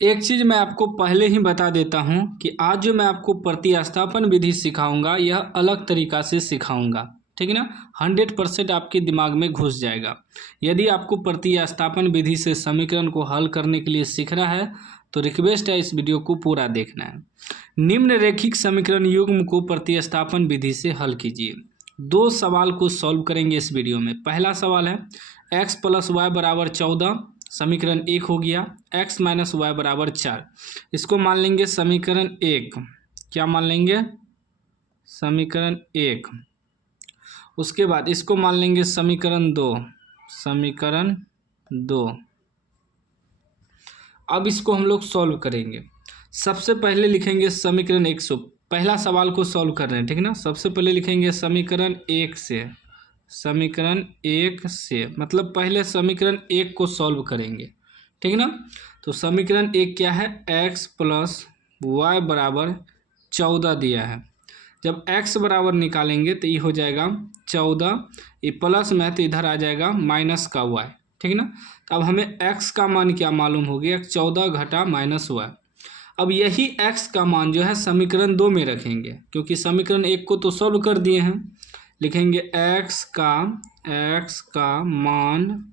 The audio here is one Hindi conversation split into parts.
एक चीज़ मैं आपको पहले ही बता देता हूँ कि आज जो मैं आपको प्रतिस्थापन विधि सिखाऊंगा यह अलग तरीक़ा से सिखाऊंगा, ठीक है ना। 100% आपके दिमाग में घुस जाएगा। यदि आपको प्रतिस्थापन विधि से समीकरण को हल करने के लिए सीखना है तो रिक्वेस्ट है इस वीडियो को पूरा देखना है। निम्न रैखिक समीकरण युग्म को प्रतिस्थापन विधि से हल कीजिए। दो सवाल को सॉल्व करेंगे इस वीडियो में। पहला सवाल है x + y = 14, समीकरण 1 हो गया। x - y = 4, इसको मान लेंगे समीकरण 1। क्या मान लेंगे? समीकरण 1। उसके बाद इसको मान लेंगे समीकरण 2। समीकरण 2। अब इसको हम लोग सॉल्व करेंगे। सबसे पहले लिखेंगे समीकरण 1 से। पहला सवाल को सॉल्व कर रहे हैं, ठीक है ना। सबसे पहले लिखेंगे समीकरण 1 से। समीकरण 1 से मतलब पहले समीकरण 1 को सॉल्व करेंगे, ठीक है ना। तो समीकरण 1 क्या है? x + y = 14 दिया है। जब x बराबर निकालेंगे तो ये हो जाएगा 14, ये प्लस में है तो इधर आ जाएगा माइनस का y, ठीक है ना। तो अब हमें x का मान क्या मालूम हो गया? 14 घटा -y। अब यही x का मान जो है समीकरण 2 में रखेंगे, क्योंकि समीकरण 1 को तो सॉल्व कर दिए हैं। लिखेंगे x का मान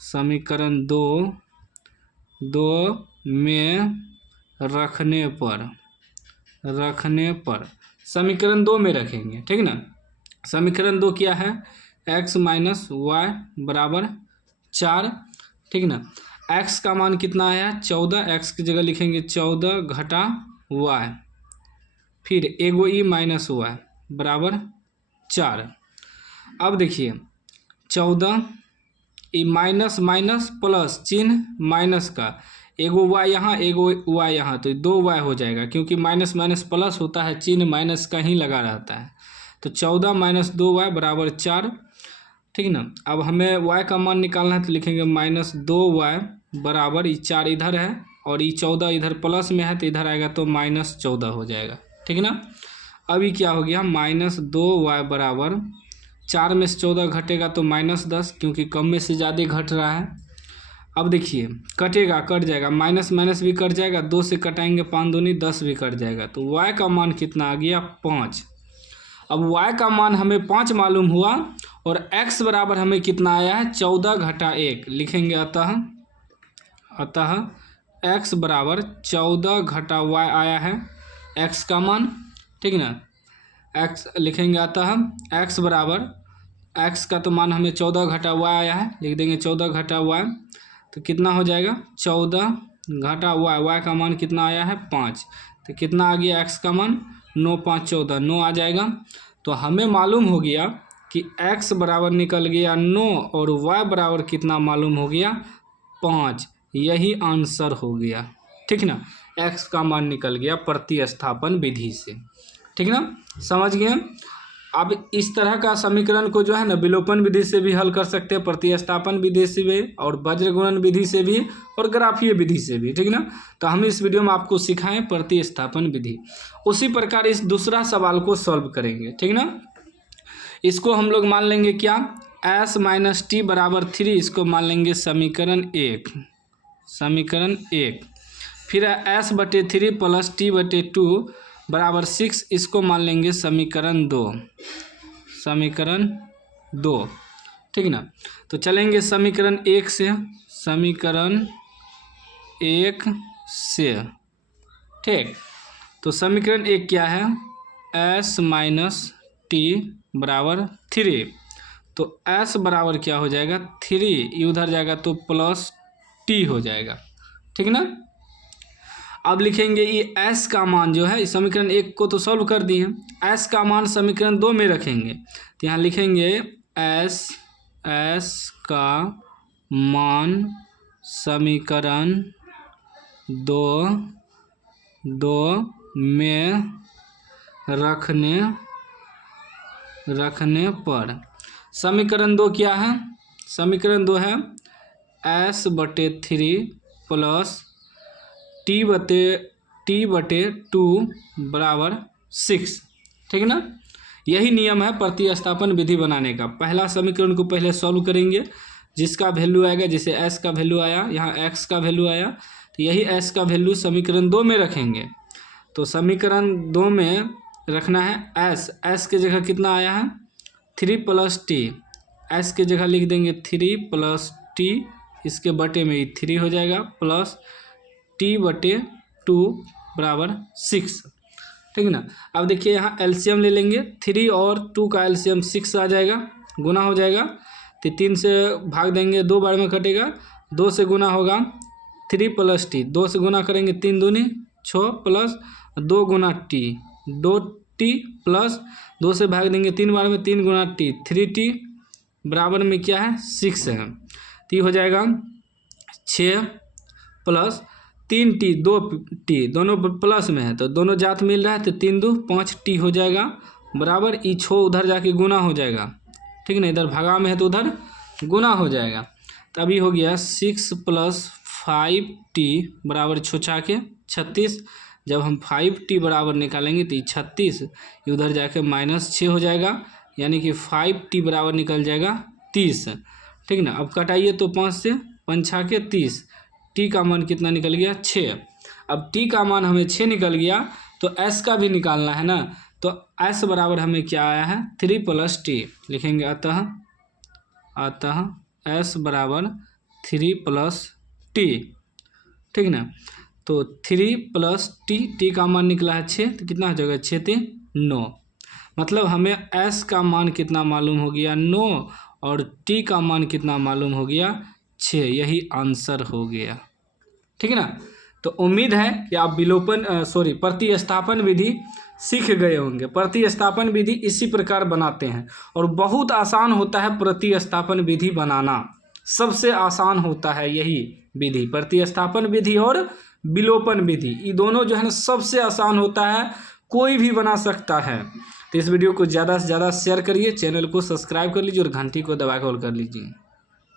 समीकरण 2 में रखने पर समीकरण 2 में रखेंगे, ठीक है ना। समीकरण 2 क्या है? x - y = 4, ठीक है ना। x का मान कितना आया? 14। x की जगह लिखेंगे 14 घटा y, फिर एगो ई माइनस y बराबर 4। अब देखिए 14, ई माइनस माइनस प्लस, चिन्ह माइनस का, एगो y यहाँ एगो y यहाँ, तो 2y हो जाएगा, क्योंकि माइनस माइनस प्लस होता है, चिन्ह माइनस का ही लगा रहता है। तो 14 - 2y = 4, ठीक है ना। अब हमें y का मान निकालना है तो लिखेंगे -2y बराबर, ये 4 इधर है और ये 14 इधर प्लस में है तो इधर आएगा तो -14 हो जाएगा, ठीक है ना। अभी क्या हो गया? -2y बराबर 4 में से 14 घटेगा तो -10, क्योंकि कम में से ज़्यादा घट रहा है। अब देखिए कटेगा, कट जाएगा, माइनस माइनस भी कट जाएगा, 2 से कटाएंगे 5 दूनी 10 भी कट जाएगा। तो y का मान कितना आ गया? 5। अब y का मान हमें 5 मालूम हुआ और x बराबर हमें कितना आया है? 14 घटा 1। लिखेंगे अतः x बराबर 14 घटा y आया है x का मान, ठीक है ना। x लिखेंगे अतः x बराबर, x का तो मान हमें 14 घटा y आया है, लिख देंगे 14 घटा y, तो कितना हो जाएगा? 14 घटा y, y का मान कितना आया है? 5। तो कितना आ गया x का मान? 9 × 5 = 14, 9 आ जाएगा। तो हमें मालूम हो गया कि x बराबर निकल गया 9 और y बराबर कितना मालूम हो गया? 5। यही आंसर हो गया, ठीक ना। x का मान निकल गया प्रतिस्थापन विधि से, ठीक ना। समझ गए? अब इस तरह का समीकरण को जो है ना विलोपन विधि से भी हल कर सकते हैं, प्रतिस्थापन विधि से भी, और वज्रगुणन विधि से भी, और ग्राफीय विधि से भी, ठीक ना। तो हम इस वीडियो में आपको सिखाएं प्रतिस्थापन विधि। उसी प्रकार इस दूसरा सवाल को सॉल्व करेंगे, ठीक ना। इसको हम लोग मान लेंगे क्या? s - t = 3, इसको मान लेंगे समीकरण 1। समीकरण 1। फिर s/3 + t/2 = 6, इसको मान लेंगे समीकरण 2। समीकरण 2, ठीक ना। तो चलेंगे समीकरण 1 से। समीकरण 1 से, ठीक। तो समीकरण 1 क्या है? s - t = 3। तो s बराबर क्या हो जाएगा? 3, ये उधर जाएगा तो प्लस t हो जाएगा, ठीक ना। अब लिखेंगे ये s का मान जो है, इस समीकरण 1 को तो सॉल्व कर दिए हैं, s का मान समीकरण 2 में रखेंगे। तो यहाँ लिखेंगे s का मान समीकरण 2 में रखने पर। समीकरण 2 क्या है? समीकरण 2 है s/3 + t/2 = 6, ठीक है ना। यही नियम है प्रतिस्थापन विधि बनाने का। पहला समीकरण को पहले सॉल्व करेंगे, जिसका वैल्यू आएगा, जैसे एस का वैल्यू आया, यहाँ एक्स का वैल्यू आया, तो यही एस का वैल्यू समीकरण 2 में रखेंगे। तो समीकरण 2 में रखना है एस, एस के जगह कितना आया है 3 + t, एस के जगह लिख देंगे 3 + t, इसके बटे में 3 हो जाएगा, प्लस t/2 = 6, ठीक है ना। अब देखिए यहाँ एलसीएम ले लेंगे, 3 और 2 का एलसीएम 6 आ जाएगा, गुना हो जाएगा, तो 3 से भाग देंगे, 2 बार में कटेगा, 2 से गुना होगा 3 + t, 2 से गुना करेंगे 3 दूनी 6 प्लस 2 गुना t, 2t प्लस 2 से भाग देंगे 3 बार में, 3 गुना t, 3t बराबर में क्या है 6 है, तो ये हो जाएगा 6 प्लस 3t 2t, दोनों प्लस में है तो दोनों जात मिल रहा है, तो 3 × 2 = 5t हो जाएगा, बराबर ये 6 उधर जाके गुना हो जाएगा, ठीक है ना, इधर भागा में है तो उधर गुना हो जाएगा। तो अभी हो गया 6 + 5t बराबर 36, जब हम 5t बराबर निकालेंगे तो 36 उधर जाके -6 हो जाएगा, यानी कि 5t बराबर निकल जाएगा 30, ठीक ना। अब कटाइए तो 5 से 5 × 6 = 30, t का मान कितना निकल गया 6। अब t का मान हमें 6 निकल गया तो s का भी निकालना है ना, तो s बराबर हमें क्या आया है 3 + t लिखेंगे, अतः s बराबर 3 + t, ठीक ना। तो 3 + t का मान निकला है 6, तो कितना हो जाएगा 6 × 3 = 9, मतलब हमें s का मान कितना मालूम हो गया 9 और t का मान कितना मालूम हो गया 6, यही आंसर हो गया, ठीक है ना। तो उम्मीद है कि आप प्रतिस्थापन विधि सीख गए होंगे। प्रतिस्थापन विधि इसी प्रकार बनाते हैं और बहुत आसान होता है प्रतिस्थापन विधि बनाना, सबसे आसान होता है यही विधि, प्रतिस्थापन विधि और विलोपन विधि, ये दोनों जो है ना सबसे आसान होता है, कोई भी बना सकता है। तो इस वीडियो को ज़्यादा से ज़्यादा शेयर करिए, चैनल को सब्सक्राइब कर लीजिए और घंटी को दबा कर ऑल कर लीजिए।